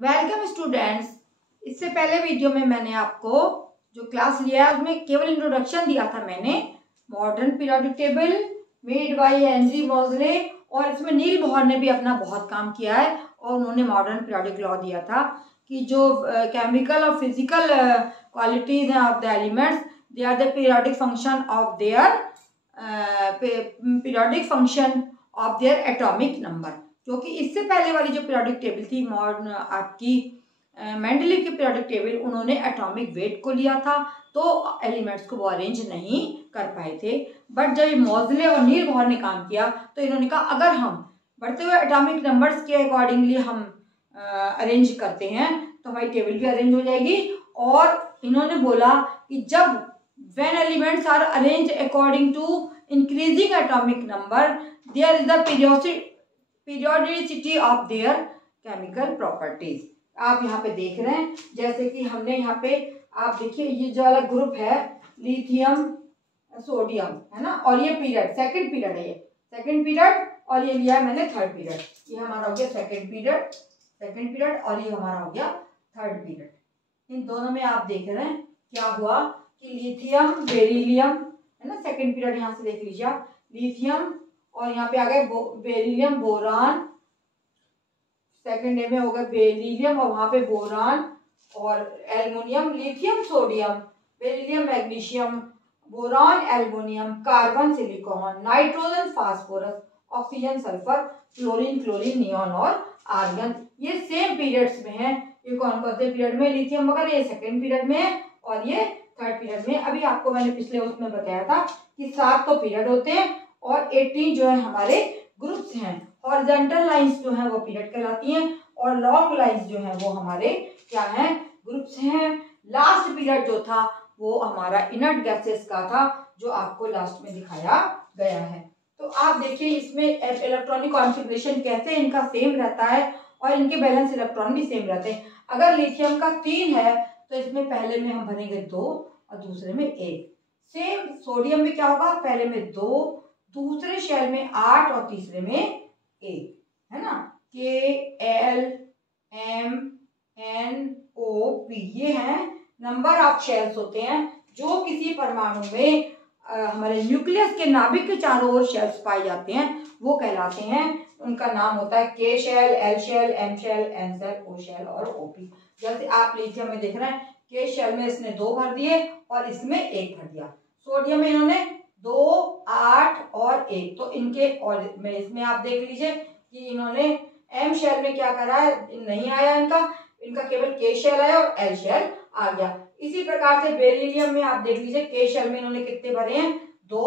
Welcome students. इससे पहले video में मैंने आपको जो क्लास लिया है उसमें केवल इंट्रोडक्शन दिया था मैंने modern periodic table made by Henry Moseley, और इसमें नील बोहर ने भी अपना बहुत काम किया है और उन्होंने मॉडर्न पीरियोडिक लॉ दिया था कि जो केमिकल और फिजिकल क्वालिटीज हैं of the elements, they are the periodic function of their periodic function of their atomic number. क्योंकि इससे पहले वाली जो पीरियोडिक टेबल थी मॉडर्न आपकी मेंडलीव की पीरियोडिक टेबल, उन्होंने एटॉमिक वेट को लिया था तो एलिमेंट्स को वो अरेंज नहीं कर पाए थे। बट जब मोज़ले और नील बोहर ने काम किया तो इन्होंने कहा अगर हम बढ़ते हुए एटॉमिक नंबर्स के अकॉर्डिंगली हम अरेंज करते हैं तो हमारी टेबल भी अरेंज हो जाएगी। और इन्होंने बोला कि जब when elements are arrange according to increasing atomic number there is the periodicity of their chemical properties. आप यहाँ पे देख रहे हैं जैसे कि हमने यहाँ पे आप देखिए ये जो वाला ग्रुप है लिथियम सोडियम है ना, और ये पीरियड सेकंड पीरियड है, ये सेकंड पीरियड, और ये लिया है मैंने थर्ड पीरियड। ये हमारा हो गया सेकंड पीरियड और ये हमारा हो गया थर्ड पीरियड। इन दोनों में आप देख रहे हैं क्या हुआ कि लिथियम बेरिलियम है ना, सेकंड पीरियड यहाँ से देख लीजिए आप, लिथियम और यहाँ पे आ गए बेरिलियम बोरान, सेकंड डे में हो गया बेरिलियम और वहां पे बोरान और aluminium, lithium sodium, beryllium magnesium, boron aluminium, carbon silicon, nitrogen phosphorus, oxygen sulphur, fluorine chlorine neon और आर्गन। ये सेम पीरियड्स में है। ये कौन कौन से पीरियड में? लिथियम वगैरह ये सेकंड पीरियड में है और ये थर्ड पीरियड में। अभी आपको मैंने पिछले उसमें बताया था कि 7 तो पीरियड होते हैं और 18 जो है हमारे ग्रुप्स हैं। हॉरिजॉन्टल लाइंस जो है वो पीरियड कहलाती हैं और लॉन्ग लाइंस जो है वो हमारे क्या है? ग्रुप्स हैं। लास्ट पीरियड जो था वो हमारा इनर्ट गैसेस का था जो आपको लास्ट में दिखाया गया है। तो आप देखिए इसमें इलेक्ट्रॉनिक कॉन्फ़िगरेशन कैसे इनका सेम रहता है और इनके बैलेंस इलेक्ट्रॉन भी सेम रहते हैं। अगर लिथियम का 3 है तो इसमें पहले में हम भरेंगे 2 और दूसरे में 1। सेम सोडियम में क्या होगा? पहले में 2, दूसरे शेल में 8 और तीसरे में 1, है ना। KLMNOP ये हैं नंबर ऑफ शेल्स होते हैं जो किसी परमाणु में हमारे न्यूक्लियस के नाभिक के चारों ओर शेल्स पाए जाते हैं, वो कहलाते हैं। उनका नाम होता है K shell, L shell, M shell, N shell, O shell और OP। जैसे आप लिथियम में देख रहे हैं K शेल में इसने 2 भर दिए और इसमें 1 भर दिया। सोडियम में इन्होंने 2, 8 और 1, तो इनके और में इसमें आप देख लीजिए कि इन्होंने M शेल में क्या करा है, नहीं आया इनका केवल K शेल आया और L शेल आ गया। इसी प्रकार से बेरिलियम में आप देख लीजिए K शेल में इन्होंने कितने भरे हैं? 2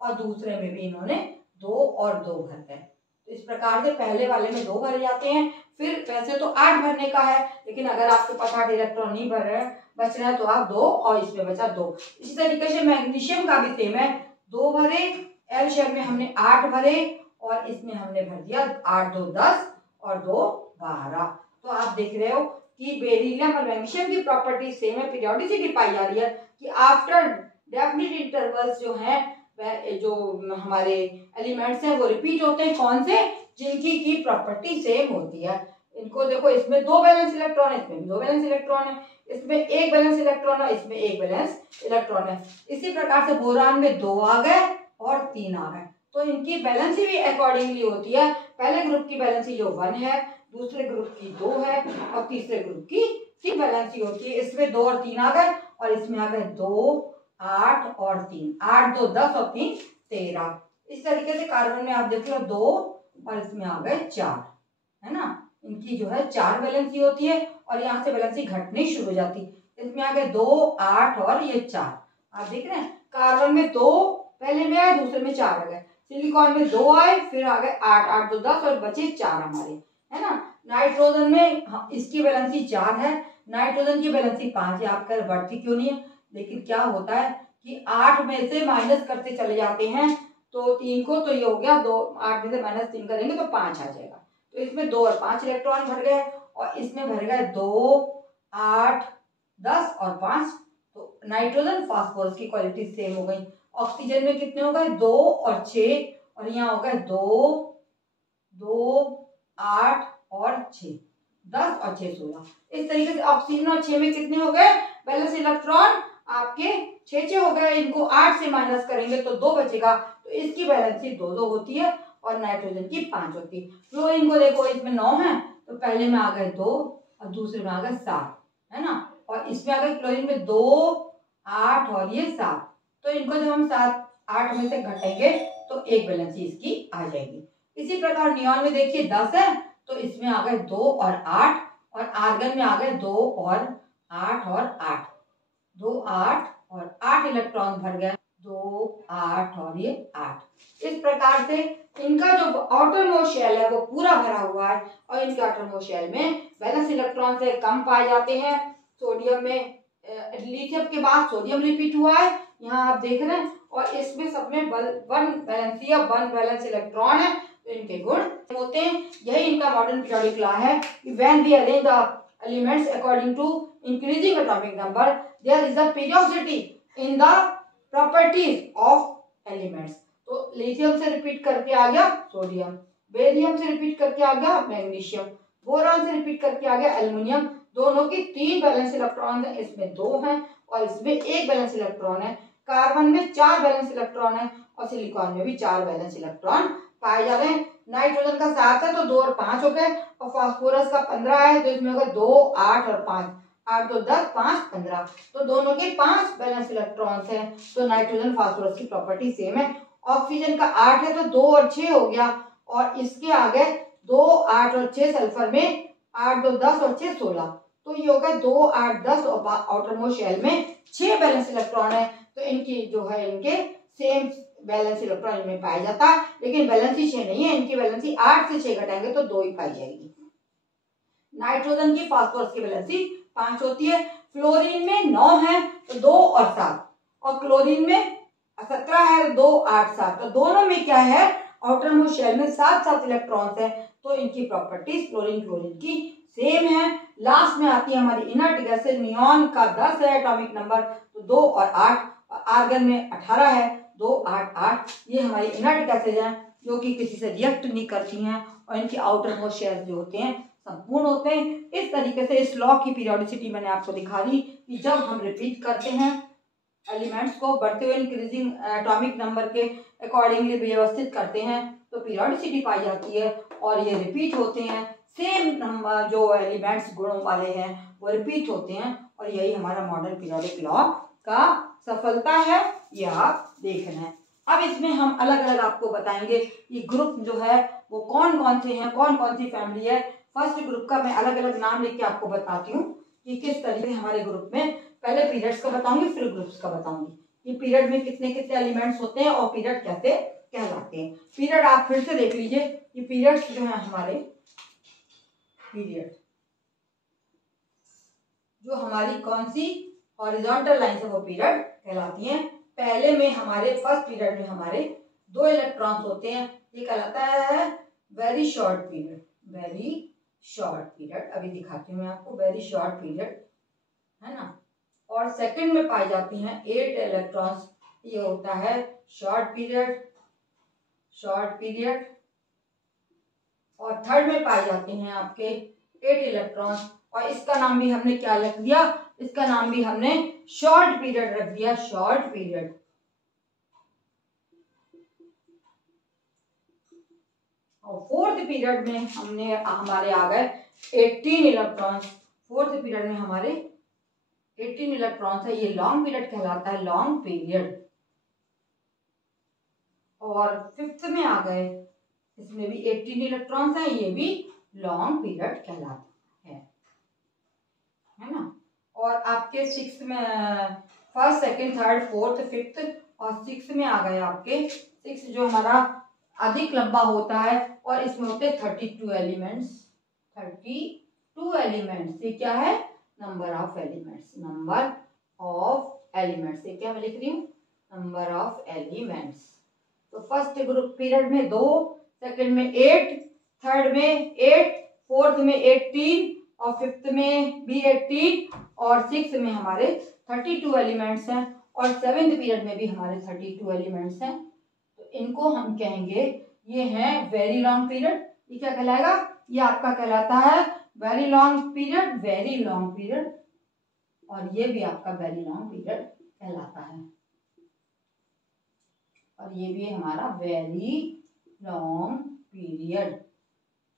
और दूसरे में भी इन्होंने 2 और 2 भरते हैं। तो इस प्रकार से पहले वाले में 2 भरे जाते हैं। फिर वैसे तो 8 भरने का है, लेकिन अगर आपके पास 8 इलेक्ट्रॉन नहीं भर रहे बच रहा है तो आप 2 और इसमें बचा 2। इसी तरीके से मैग्नीशियम का भी सेम है, 2 भरे, L शेल में हमने 8 भरे और इसमें हमने भर दिया 8 2 10 और 2 12। तो आप देख रहे हो कि बेरिलियम और मैग्नीशियम की प्रॉपर्टी सेम है, पीरियोडिसिटी पाई जा रही है कि आफ्टर डेफिनिट इंटरवल्स जो है जो हमारे एलिमेंट्स हैं वो रिपीट होते हैं। कौन से? जिनकी की प्रॉपर्टी सेम होती है। इनको देखो, इसमें 2 वैलेंस इलेक्ट्रॉन है, इसमें भी 2 वैलेंस इलेक्ट्रॉन है, इसमें 1 वैलेंस इलेक्ट्रॉन है, इसमें 1 वैलेंस इलेक्ट्रॉन है। इसी प्रकार से बोरान में 2 आ गए और 3 आ गए, तो इनकी बैलेंसी भी अकॉर्डिंगली होती है। पहले ग्रुप की बैलेंसी जो 1 है, दूसरे ग्रुप की 2 है और तीसरे ग्रुप की 3 बैलेंसी होती है। इसमें 2 और 3 आ गए और इसमें आ गए 2, 8 और 3, 8 2 10 और 3 13। इस तरीके से कार्बन में आप देख लो 2 और इसमें आ गए 4, है ना। इनकी जो है 4 बैलेंसी होती है और यहाँ से बैलेंसी घटनी शुरू हो जाती है। इसमें आ गए 2, 8 और ये 4। आप देख रहे हैं कार्बन में 2 पहले में आए, दूसरे में 4 आ गए, सिलिकॉन में 2 आए, फिर आ गए 8, 8 2 10 और बचे 4 हमारे, है ना। नाइट्रोजन में इसकी बैलेंसी 4 है, नाइट्रोजन की बैलेंसी 5 है। आप कह बढ़ती क्यों नहीं है, लेकिन क्या होता है कि 8 में से माइनस करते चले जाते हैं तो 3 को, तो ये हो गया 2, 8 में से माइनस 3 करेंगे तो 5 आ जाएगा। तो इसमें 2 और 5 इलेक्ट्रॉन भर गए और इसमें भर गए 2, 8, 10 और 5। तो नाइट्रोजन फास्फोरस की क्वालिटी सेम हो गई। ऑक्सीजन में कितने हो गए? 2 और 6 और यहाँ हो गए 2, 2, 8 और 6। 10 और 6 16। इस तरीके से ऑक्सीजन और 6 में कितने हो गए बैलेंस इलेक्ट्रॉन आपके 6 हो गए। इनको 8 से माइनस करेंगे तो 2 बचेगा, तो इसकी वैलेंसी 2 होती है और नाइट्रोजन की 5 होती है। फ्लोरीन को देखो इसमें 9 है तो पहले में आ गए 2 और दूसरे में आ गए 7, है ना, और इसमें आ गए क्लोरीन में 2 8 और ये 7। तो इनको जब हम 7 8 में से घटाएंगे तो एक वैलेंसी इसकी आ जाएगी। इसी प्रकार नियॉन में देखिए 10 है तो इसमें आ गए 2 और 8, और आर्गन में आ गए 2 और 8 और 8, 2 8 और 8 इलेक्ट्रॉन भर गए, 2 8 और ये 8। इस प्रकार से इनका जो आउटरमोस्ट शेल है वो पूरा भरा हुआ है और इनके आउटरमोस्ट शेल में वैलेंस इलेक्ट्रॉन से कम पाए जाते हैं। सोडियम में लिथियम के बाद सोडियम रिपीट हुआ है, यहाँ आप देख रहे हैं, और इसमें सब में 1 वैलेंसी या 1 वैलेंस इलेक्ट्रॉन है, तो इनके गुण होते हैं। यही इनका मॉडर्न पीरियोडिक लॉ है कि when we arrange the elements according to increasing atomic number there is a periodicity in the properties of elements. तो लिथियम से रिपीट करके आ गया सोडियम, बेरियम से रिपीट करके आ गया मैग्नीशियम, बोरॉन से रिपीट करके आ गया एल्युमिनियम। दोनों की 3 वैलेंस इलेक्ट्रॉन है, इसमें 2 हैं और इसमें 1 वैलेंस इलेक्ट्रॉन है। कार्बन में 4 वैलेंस इलेक्ट्रॉन है और सिलिकॉन में भी 4 वैलेंस इलेक्ट्रॉन पाए जा रहे हैं। नाइट्रोजन का 7 है तो 2 और 5 हो गए, और फास्फोरस का 15 है तो इसमें होगा 2 8 और 5, 8 2 10 5 15। तो दोनों के 5 वैलेंस इलेक्ट्रॉन्स हैं, तो नाइट्रोजन फास्फोरस की प्रॉपर्टी सेम है। ऑक्सीजन का 8 है तो 2 और 6 हो गया, और इसके आगे 2 8 और 6 सल्फर में 8 2 10 और 6 16, तो ये होगा 2 8 10 और आउटरमोस्ट शेल में 6 वैलेंस इलेक्ट्रॉन है। तो इनकी जो है इनके सेम वैलेंस इलेक्ट्रॉन इनमें पाया जाता है, लेकिन वैलेंसी 6 नहीं है, इनकी वैलेंसी 8 से 6 घटाएंगे तो 2 ही पाई जाएगी। नाइट्रोजन की फास्फोरस की वैलेंसी 5 होती है। फ्लोरीन में 9 है तो 2 और 7, और क्लोरीन में 17 है 2 8 7, तो दोनों में क्या है आउटरमोस्ट शेल में 7 इलेक्ट्रॉन्स है, तो इनकी प्रॉपर्टीज फ्लोरीन क्लोरीन की सेम है। लास्ट में आती है हमारी इनर्ट गैसेज। नियॉन का 10 है एटॉमिक नंबर तो 2 और 8, आर्गन में 18 है 2 8 8। ये हमारी इनर्ट गैसेज हैं जो कि किसी से रिएक्ट नहीं करती हैं, और इनके आउटरमोस्ट शेल्स जो होते हैं संपूर्ण होते हैं। इस तरीके से इस लॉ की पीरियोडिसिटी मैंने आपको दिखा दी कि जब हम रिपीट करते हैं एलिमेंट्स को बढ़ते हुए इंक्रीजिंग एटॉमिक नंबर के अकॉर्डिंगली व्यवस्थित करते हैं तो पीरियोडिसिटी पाई जाती है, और ये रिपीट होते हैं। सेम नंबर जो एलिमेंट्स गुणों वाले हैं वो रिपीट होते हैं, और यही हमारा मॉडर्न पीरियोडिक लॉ का सफलता है, ये आप देख रहे हैं। अब इसमें हम अलग अलग आपको बताएंगे कि ग्रुप जो है वो कौन कौन से हैं, कौन कौन सी फैमिली है। फर्स्ट ग्रुप का मैं अलग अलग नाम लेके आपको बताती हूँ कि किस तरीके से हमारे ग्रुप में, पहले पीरियड्स का बताऊंगी फिर ग्रुप्स का बताऊंगी कि पीरियड में कितने कितने एलिमेंट्स होते हैं और पीरियड कैसे कहलाते हैं। पीरियड आप फिर से देख लीजिए कि पीरियड्स जो है हमारे पीरियड जो हमारी कौन सी हॉरिजॉन्टल लाइन से वो पीरियड कहलाती हैं। पहले में हमारे फर्स्ट पीरियड में हमारे 2 इलेक्ट्रॉन्स होते हैं, ये कहलाता है very short period, very short period. अभी दिखाती हूँ मैं आपको वेरी शॉर्ट पीरियड, है ना। और सेकंड में पाई जाती हैं 8 इलेक्ट्रॉन्स, ये होता है शॉर्ट पीरियड, शॉर्ट पीरियड। और थर्ड में पाए जाते हैं आपके 8 इलेक्ट्रॉन्स, और इसका नाम भी हमने क्या रख दिया, इसका नाम भी हमने शॉर्ट पीरियड रख दिया, शॉर्ट पीरियड। और फोर्थ पीरियड में हमारे आ गए 18 इलेक्ट्रॉन्स। फोर्थ पीरियड में हमारे 18 इलेक्ट्रॉन्स है, ये लॉन्ग पीरियड कहलाता है, लॉन्ग पीरियड। और फिफ्थ में आ गए, इसमें भी 18 इलेक्ट्रॉन्स हैं, ये भी लॉन्ग पीरियड कहलाता है ना। और आपके सिक्स में first second third fourth fifth और सिक्स में आ गए आपके सिक्स जो हमारा अधिक लंबा होता है, और इसमें होते हैं 32 एलिमेंट्स। 32 एलिमेंट्स, ये क्या है number of elements, number of elements, ये क्या मैं लिख रही हूँ नंबर ऑफ एलिमेंट्स। तो फर्स्ट ग्रुप पीरियड में 2, सेकंड में 8, थर्ड में 8, फोर्थ में 18 और फिफ्थ में भी 18 और सिक्स में हमारे 32 एलिमेंट्स हैं, और सेवेंथ पीरियड में भी हमारे 32 एलिमेंट्स हैं। तो इनको हम कहेंगे ये है वेरी लॉन्ग पीरियड। ये क्या कहलाएगा, ये आपका कहलाता है very long period, very long period, और ये भी आपका वेरी लॉन्ग पीरियड कहलाता है। और ये भी हमारा वेरी लॉन्ग पीरियड।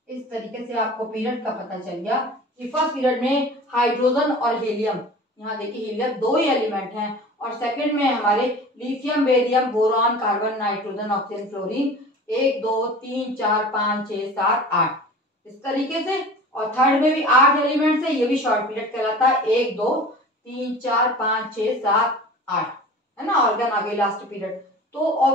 इस तरीके से आपको पीरियड का पता चल गया कि फर्स्ट पीरियड में हाइड्रोजन और हीलियम, यहाँ देखिए हीलियम दो ही एलिमेंट हैं, और सेकंड में हमारे lithium, barium, boron, carbon, nitrogen, oxygen, fluorine 1 2 3 4 5 6 7 8 इस तरीके से। और थर्ड में भी 8 एलिमेंट्स है, ये भी शॉर्ट पीरियड कहलाता है। 1 2 3 4 5 6 7 8 है ना, ऑर्गन आ गई लास्ट पीरियड। तो और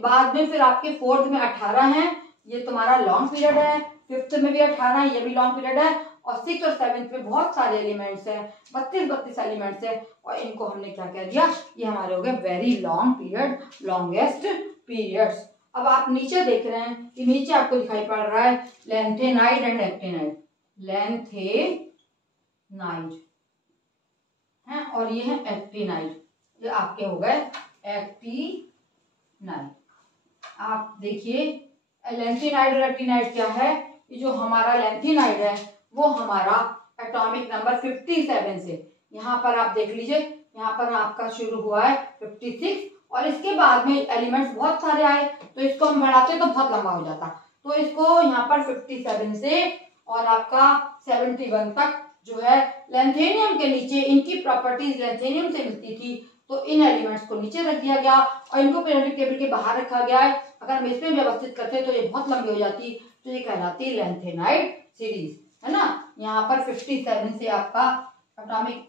बाद में फिर आपके फोर्थ में 18 है, ये तुम्हारा लॉन्ग पीरियड है। फिफ्थ में भी 18, ये भी लॉन्ग पीरियड है। और सिक्स और सेवेंथ में बहुत सारे एलिमेंट्स हैं, 32 एलिमेंट्स हैं, और इनको हमने क्या कह दिया, ये हमारे हो गए very long period, longest periods. अब आप नीचे देख रहे हैं कि नीचे आपको दिखाई पड़ रहा है लैंथेनाइड एंड एक्टिनाइड, लैंथेनाइड है और ये है एक्टिनाइड, ये आपके हो गए एक्टिनाइड। आप देखिए लैंथेनाइड और एक्टिनाइड क्या है, ये जो हमारा लैंथेनाइड है वो हमारा एटॉमिक नंबर 57 से, यहाँ पर आप देख लीजिए, यहाँ पर आपका शुरू हुआ है 56, और इसके बाद में एलिमेंट्स बहुत सारे आए, तो इसको हम बढ़ाते तो बहुत लंबा हो जाता, तो इसको यहाँ पर 57 से और आपका 71 तक जो है लैंथेनियम के नीचे, इनकी प्रॉपर्टीज लैंथेनियम से मिलती थी, तो इन एलिमेंट्स को नीचे रख दिया गया और इनको पीरियोडिक टेबल के बाहर रखा गया है। अगर हम इसमें व्यवस्थित करते तो ये बहुत लंबी हो जाती, तो ये कहलाती है लैंथेनाइड सीरीज, है ना। यहाँ पर 57 से आपका एटॉमिक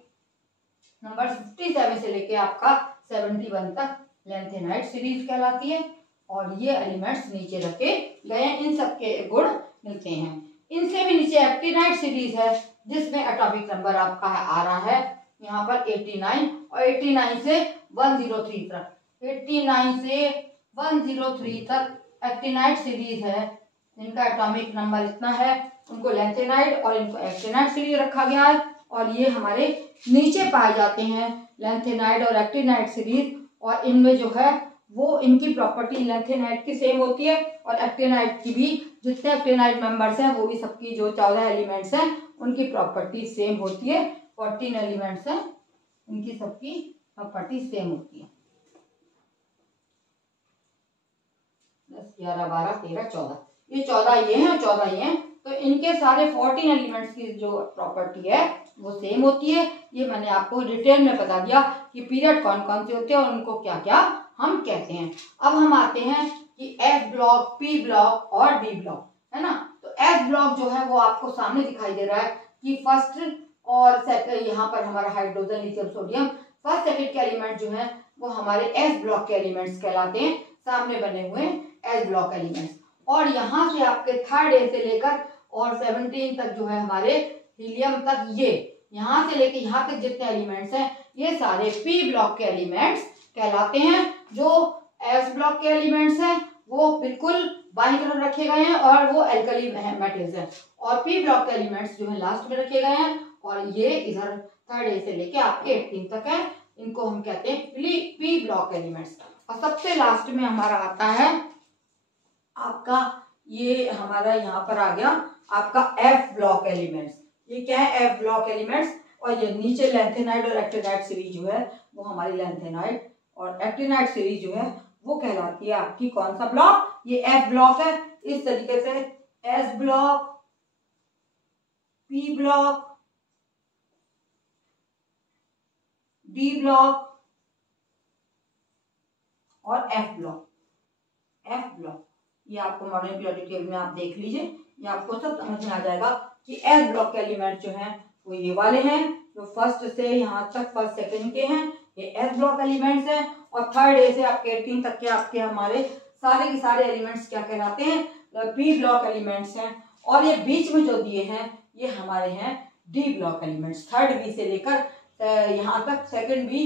नंबर 57 से लेके आपका 71 तक लैंथेनाइड सीरीज कहलाती है, और ये एलिमेंट्स नीचे रखे गए, इन सबके गुण मिलते हैं। इनसे भी नीचे एक्टिनाइड सीरीज है, जिसमें एटॉमिक नंबर आपका आ रहा है यहाँ पर 89, और 89 से 103 तक, 89 से 103 तक एक्टिनाइड सीरीज है, जिनका एटॉमिक नंबर इतना है, उनको लैंथेनाइड और इनको एक्टिनाइड सीरीज रखा गया है। और ये हमारे नीचे पाए जाते हैं लैंथेनाइड और एक्टिनाइड सीरीज, और इनमें जो है वो इनकी प्रॉपर्टी लैंथेनाइड की सेम होती है, और एक्टिनाइड की भी, जितने एक्टिनाइड मेंबर्स हैं वो भी सबकी जो 14 एलिमेंट्स हैं उनकी प्रॉपर्टी सेम होती है। 14 एलिमेंट्स हैं, इनकी सबकी प्रॉपर्टी सेम होती है। 10 11 12 13 14, ये 14 ये हैं, 14 ये हैं, तो इनके सारे 14 एलिमेंट्स की जो प्रॉपर्टी है वो सेम होती है। ये मैंने आपको डिटेल में बता दिया कि पीरियड कौन कौन से होते हैं और उनको क्या क्या हम कहते हैं। अब हम आते हैं कि एस ब्लॉक, पी ब्लॉक और डी ब्लॉक, है ना। तो एस ब्लॉक जो है वो आपको सामने दिखाई दे रहा है कि फर्स्ट और सेकंड, यहाँ पर हमारा hydrogen, lithium, sodium, first second के एलिमेंट जो है वो हमारे एस ब्लॉक के एलिमेंट्स कहलाते हैं, सामने बने हुए एस ब्लॉक एलिमेंट्स। और यहाँ से आपके थर्ड ए से लेकर और 17 तक जो है हमारे हीलियम तक, ये यहाँ से लेकर यहाँ तक जितने एलिमेंट्स हैं ये सारे पी ब्लॉक के एलिमेंट्स कहलाते हैं। जो एस ब्लॉक के एलिमेंट्स हैं वो बिल्कुल बाईं तरफ रखे गए हैं और वो एल्कली मेटल्स हैं, और पी ब्लॉक के एलिमेंट्स जो है लास्ट में रखे गए हैं, और ये इधर थर्ड ए से लेके आपके 18 तक है, इनको हम कहते हैं पी ब्लॉक एलिमेंट्स। और सबसे लास्ट में हमारा आता है आपका, ये हमारा यहाँ पर आ गया आपका एफ ब्लॉक एलिमेंट्स। ये क्या है, एफ ब्लॉक एलिमेंट्स। और ये नीचे लैंथेनाइड और एक्टिनाइड सीरीज जो है वो हमारी लैंथेनाइड और एक्टिनाइड सीरीज जो है वो कहलाती है आपकी कौन सा ब्लॉक, ये एफ ब्लॉक है। इस तरीके से S block, P block, D block और एफ ब्लॉक। एफ ब्लॉक ये आपको मॉडर्न पीरियोडिक टेबल में आप देख लीजिए, ये आपको सब समझ में आ जाएगा कि एस ब्लॉक के एलिमेंट जो हैं वो ये वाले हैं, जो फर्स्ट से यहाँ तक फर्स्ट सेकंड के हैं, ये एस ब्लॉक एलिमेंट्स हैं। और थर्ड ए से आपके 18 तक के आपके हमारे सारे के सारे एलिमेंट्स क्या कहलाते हैं, पी ब्लॉक एलिमेंट्स हैं। और ये बीच में जो दिए हैं ये हमारे हैं D block elements. Third B से लेकर यहाँ तक सेकंड बी,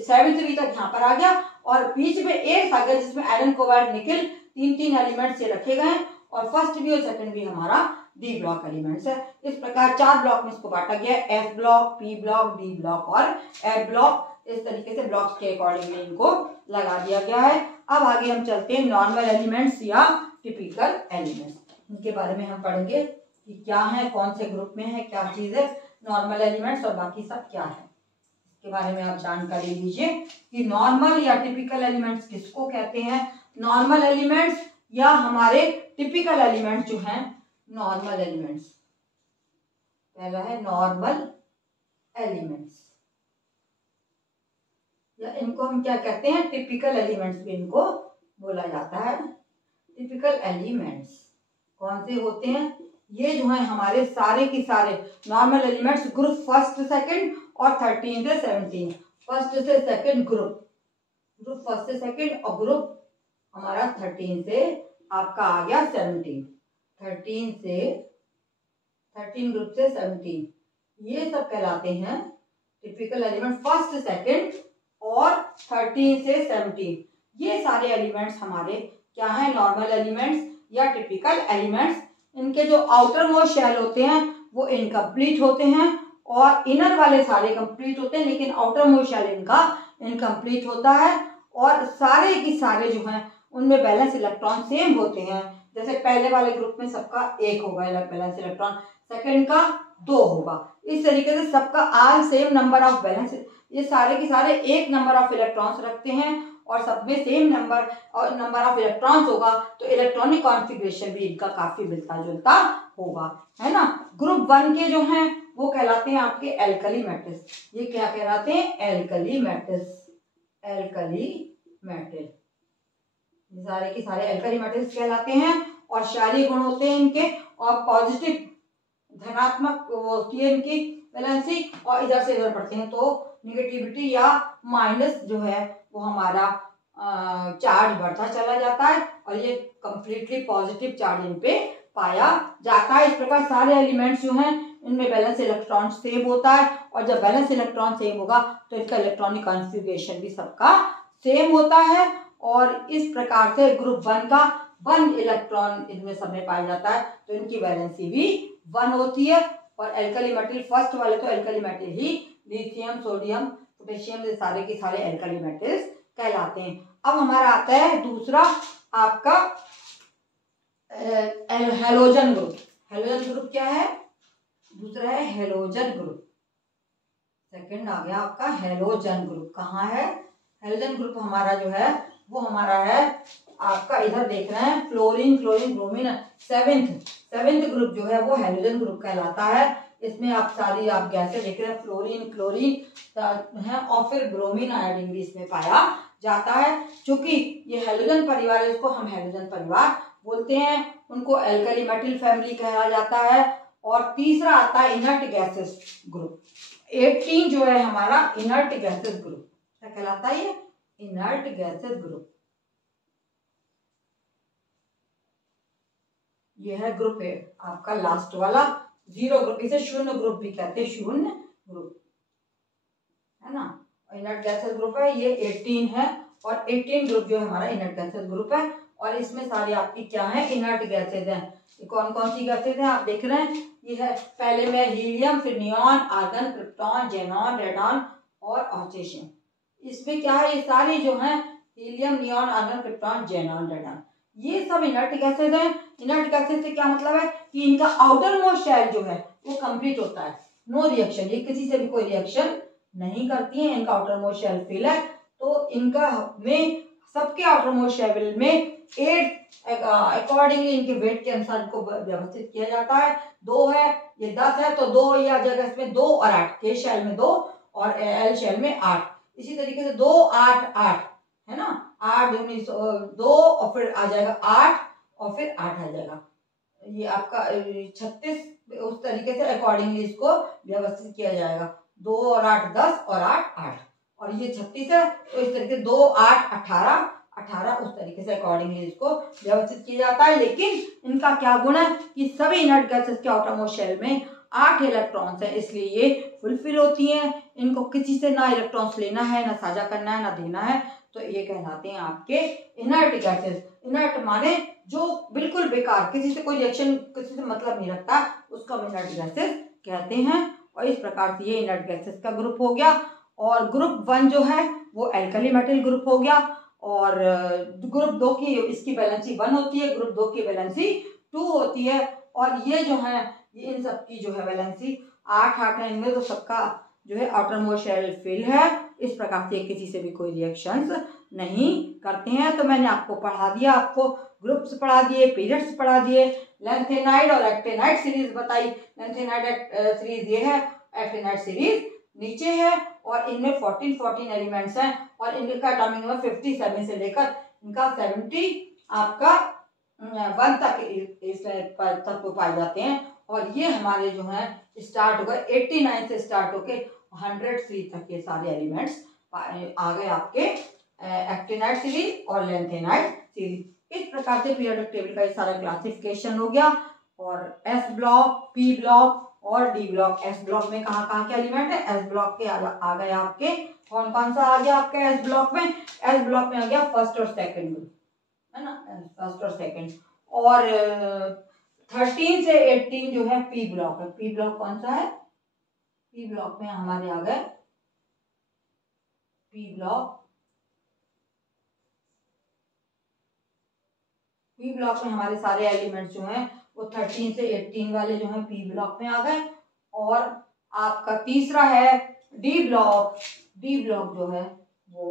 7th बी तक यहाँ पर आ गया, और बीच में 8 आ गया जिसमें आयरन, कोबाल्ट, निकेल 3 एलिमेंट्स ये रखे गए हैं, और फर्स्ट बी और सेकंड बी हमारा डी ब्लॉक एलिमेंट्स है। इस प्रकार 4 ब्लॉक में इसको बांटा गया है, S block, P block, D block और एफ ब्लॉक। इस तरीके से ब्लॉक्स के अकॉर्डिंगली इनको लगा दिया गया है। अब आगे हम चलते हैं नॉर्मल एलिमेंट्स या टिपिकल एलिमेंट्स, इनके बारे में हम पढ़ेंगे। कि क्या है, कौन से ग्रुप में है, क्या चीज़ है, नॉर्मल एलिमेंट्स और बाकी सब क्या है, इसके बारे में आप जानकारी लीजिए कि नॉर्मल या टिपिकल एलिमेंट्स किसको कहते हैं। नॉर्मल एलिमेंट्स या हमारे टिपिकल एलिमेंट्स जो हैं, नॉर्मल एलिमेंट्स, पहला है नॉर्मल एलिमेंट्स, या इनको हम क्या कहते हैं, टिपिकल एलिमेंट्स भी इनको बोला जाता है। टिपिकल एलिमेंट्स कौन से होते हैं, ये जो है हमारे सारे की सारे normal elements group first second और 13 से 17, फर्स्ट से सेकंड ग्रुप फर्स्ट से सेकंड और ग्रुप हमारा 13 से आपका आ गया 17, 13 ग्रुप से 17, ये सब कहलाते हैं टिपिकल एलिमेंट। फर्स्ट सेकंड और 13 से 17 ये सारे एलिमेंट्स हमारे क्या है, नॉर्मल एलिमेंट्स या टिपिकल एलिमेंट्स। इनके जो आउटर मोस्ट शेल होते हैं वो इनकम्प्लीट होते हैं और इनर वाले सारे कंप्लीट होते हैं, लेकिन आउटर मोस्ट शेल इनका इनकम्प्लीट होता है। और सारे की सारे जो हैं उनमें बैलेंस इलेक्ट्रॉन सेम होते हैं। जैसे पहले वाले ग्रुप में सबका 1 होगा बैलेंस इलेक्ट्रॉन, सेकंड का 2 होगा, इस तरीके से सबका आल सेम नंबर ऑफ बैलेंस, ये सारे के सारे एक नंबर ऑफ इलेक्ट्रॉन्स रखते हैं और सब में सेम नंबर ऑफ इलेक्ट्रॉन्स होगा, तो इलेक्ट्रॉनिक कॉन्फ़िगरेशन भी इनका काफी मिलता जुलता होगा, है ना। ग्रुप 1 के जो हैं वो कहलाते हैं आपके एल्कली मेटल्स। ये क्या कहलाते हैं, एल्कली मेटल्स, सारे के सारे एल्कली मेटल्स कहलाते हैं। और क्षारीय गुण होते हैं इनके, और पॉजिटिव धनात्मक होती है इनकी वैलेंसी, और इधर से इधर बढ़ते हैं तो निगेटिविटी या माइनस जो है वो हमारा चार्ज बढ़ता चला जाता है, और ये कंप्लीटली पॉजिटिव चार्ज इन पे पाया जाता है। इस प्रकार सारे एलिमेंट्स जो हैं इनमें बैलेंस इलेक्ट्रॉन सेम होता है, और जब बैलेंस इलेक्ट्रॉन सेम होगा तो इनका इलेक्ट्रॉनिक कॉन्फ़िगरेशन भी सबका सेम होता है। और इस प्रकार से ग्रुप 1 का 1 इलेक्ट्रॉन इनमें सब में पाया जाता है, तो इनकी वैलेंसी भी 1 होती है। और एल्कली मेटल फर्स्ट वाले तो एल्कली मेटल ही, लिथियम, सोडियम, पोटेशियम, ये सारे के सारे एल्कली मेटल्स कहलाते हैं। अब हमारा आता है दूसरा आपका हेलोजन ग्रुप। हेलोजन ग्रुप क्या है, दूसरा है हेलोजन ग्रुप, सेकंड आ गया आपका हेलोजन ग्रुप। कहाँ है, हेलोजन ग्रुप हमारा जो है वो हमारा है आपका, इधर देख रहे हैं फ्लोरीन, ब्रोमीन, सेवेंथ ग्रुप जो है वो हेलोजन ग्रुप कहलाता है। इसमें आप सारी आप गैसें देख रहे हैं, फ्लोरीन, क्लोरीन है, और फिर ब्रोमीन, आयोडीन भी इसमें पाया जाता है। क्योंकि ये हेलोजन परिवार है, इसको हम हेलोजन परिवार बोलते हैं। उनको एल्कली मेटल फैमिली कहा जाता है। और तीसरा आता है इनर्ट गैसेस ग्रुप। 18 जो है हमारा इनर्ट गैसेस ग्रुप, क्या कहलाता है ये, इनर्ट गैसेस ग्रुप। ये है ग्रुप है आपका लास्ट वाला, 0 ग्रुप, इसे शून्य ग्रुप भी कहते हैं, शून्य ग्रुप, है ना। इनर्ट गैसेस ग्रुप है ये 18 है, और 18 ग्रुप जो है हमारा इनर्ट गैसेस ग्रुप है। और इसमें सारी आपकी क्या है, इनर्ट गैसेज हैं। कौन कौन सी गैसेज हैं आप देख रहे हैं, ये है पहले में हीलियम, फिर neon, argon, krypton, xenon, radon और ऑस्टेशियम। इसमें क्या है, ये सारी जो है helium, neon, argon, krypton, xenon, radon, ये सब इनर्ट गैसेज हैं। इनर्ट गैसेज से क्या मतलब है कि इनका आउटर मोस्ट शेल जो है वो कंप्लीट होता है, नो रिएक्शन, ये किसी से भी कोई रिएक्शन नहीं करती है, इनका आउटर मोस्ट शेल फिल है। तो इनका में सबके आउटर मोस्ट शेल में 8 अकॉर्डिंगली इनके वेट के अनुसार इनको व्यवस्थित किया जाता है। 2 है, ये 10 है, तो 2 या जगह इसमें 2 और 8, के शेल में 2 और एल शेल में 8, इसी तरीके से 2, 8, 8 है ना, 8 दूनी 2 और फिर आ जाएगा 8 और फिर 8 आ जाएगा, ये आपका 36। उस तरीके से अकॉर्डिंगली इसको व्यवस्थित किया जाएगा, 2 और 8 10 और 8 8, और ये 36 है, तो इस तरीके 2 8 18 18 उस तरीके से अकॉर्डिंगली इसको व्यवस्थित किया जाता है। लेकिन इनका क्या गुण है कि सभी इनर्ट गैसेस के आउटर मोस्ट शेल में 8 इलेक्ट्रॉन्स हैं, इसलिए ये फुलफिल होती हैं। इनको किसी से ना इलेक्ट्रॉन्स लेना है, ना साझा करना है, ना देना है, तो ये कहलाते हैं आपके इनर्ट गैसेस। इनर्ट माने जो बिल्कुल बेकार, किसी से कोई रिएक्शन, किसी से मतलब नहीं रखता, उसको हम इनर्ट गैसेस कहते हैं। और इस प्रकार से ये इनर्ट गैसेस का ग्रुप हो गया। और ग्रुप 1 जो है वो एल्कली मेटल ग्रुप हो गया। और ग्रुप 2 की इसकी वैलेंसी 1 होती है, ग्रुप 2 की वैलेंसी 2 होती है। और ये जो है ये इन सब की जो है वैलेंसी 8 रहेंगे, तो सबका जो है आउटर मोस्ट शेल फिल है। इस प्रकार से किसी से भी कोई रिएक्शंस नहीं करते हैं। तो मैंने आपको पढ़ा दिया, आपको ग्रुप्स पढ़ा दिए, पीरियड्स पढ़ा दिए, लैंथेनाइड और एक्टिनाइड सीरीज बताई। लैंथेनाइड सीरीज ये है, एक्टिनाइड सीरीज नीचे है, और इनमें 14 एलिमेंट्स हैं, और इनका एटॉमिक नंबर 57 से लेकर इनका 70 आपका 1 तक इस तत्व पाए जाते हैं। और ये हमारे जो है स्टार्ट हो गए 89 से स्टार्ट होके 103 तक ये सारे एलिमेंट्स आ गए आपके एक्टिनाइड सीरीज और लैंथेनाइड सीरीज। इस प्रकार से पीरियोडिक टेबल का ये सारा क्लासिफिकेशन हो गया। और एस ब्लॉक, पी ब्लॉक और डी ब्लॉक। एस ब्लॉक में कहाँ के एलिमेंट है? एस ब्लॉक के आ गए आपके कौन कौन सा आ गया आपके एस ब्लॉक में? एस ब्लॉक में आ गया फर्स्ट और सेकंड ग्रुप, है ना, फर्स्ट और सेकंड। और 13 से 18 जो है पी ब्लॉक है। पी ब्लॉक कौन सा है? पी ब्लॉक में हमारे आ गए पी ब्लॉक। पी ब्लॉक में हमारे सारे एलिमेंट्स जो हैं वो 13 से 18 वाले जो हैं पी ब्लॉक में आ गए। और आपका तीसरा है डी ब्लॉक। डी ब्लॉक जो है वो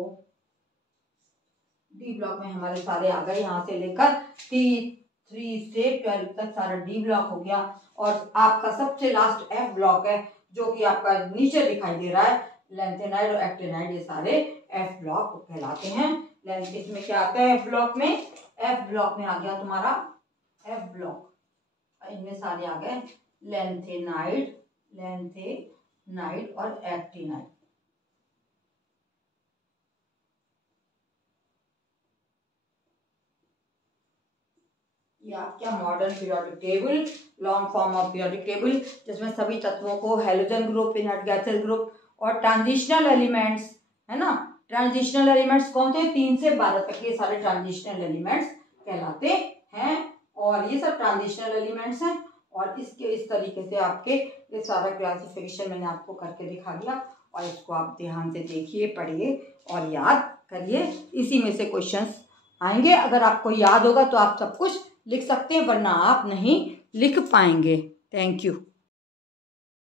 डी ब्लॉक में हमारे सारे आ गए, यहाँ से लेकर T3 से 12 तक सारा डी ब्लॉक हो गया। और आपका सबसे लास्ट एफ ब्लॉक है, जो कि आपका नीचे दिखाई दे रहा है। लैंथेनाइड और एक्टिनाइड ये सारे एफ ब्लॉक कहलाते हैं। इसमें क्या आता है एफ ब्लॉक में? एफ ब्लॉक में आ गया तुम्हारा एफ ब्लॉक, इनमें सारे आ गए लैंथेनाइड और एक्टिनाइड। ये आपका modern periodic table, long form of periodic table, जिसमें सभी तत्वों को halogen group, inert gases group और ट्रांजिशनल एलिमेंट्स, है ना। ट्रांजिशनल एलिमेंट्स कौन थे? 3 से 12 तक ये सारे ट्रांजिशनल एलिमेंट्स कहलाते हैं। और ये सब ट्रांजिशनल एलिमेंट्स हैं। और इसके इस तरीके से आपके ये सारा क्लासिफिकेशन मैंने आपको करके दिखा दिया। और इसको आप ध्यान से देखिए, पढ़िए और याद करिए। इसी में से क्वेश्चंस आएंगे। अगर आपको याद होगा तो आप सब कुछ लिख सकते हैं, वरना आप नहीं लिख पाएंगे। Thank you.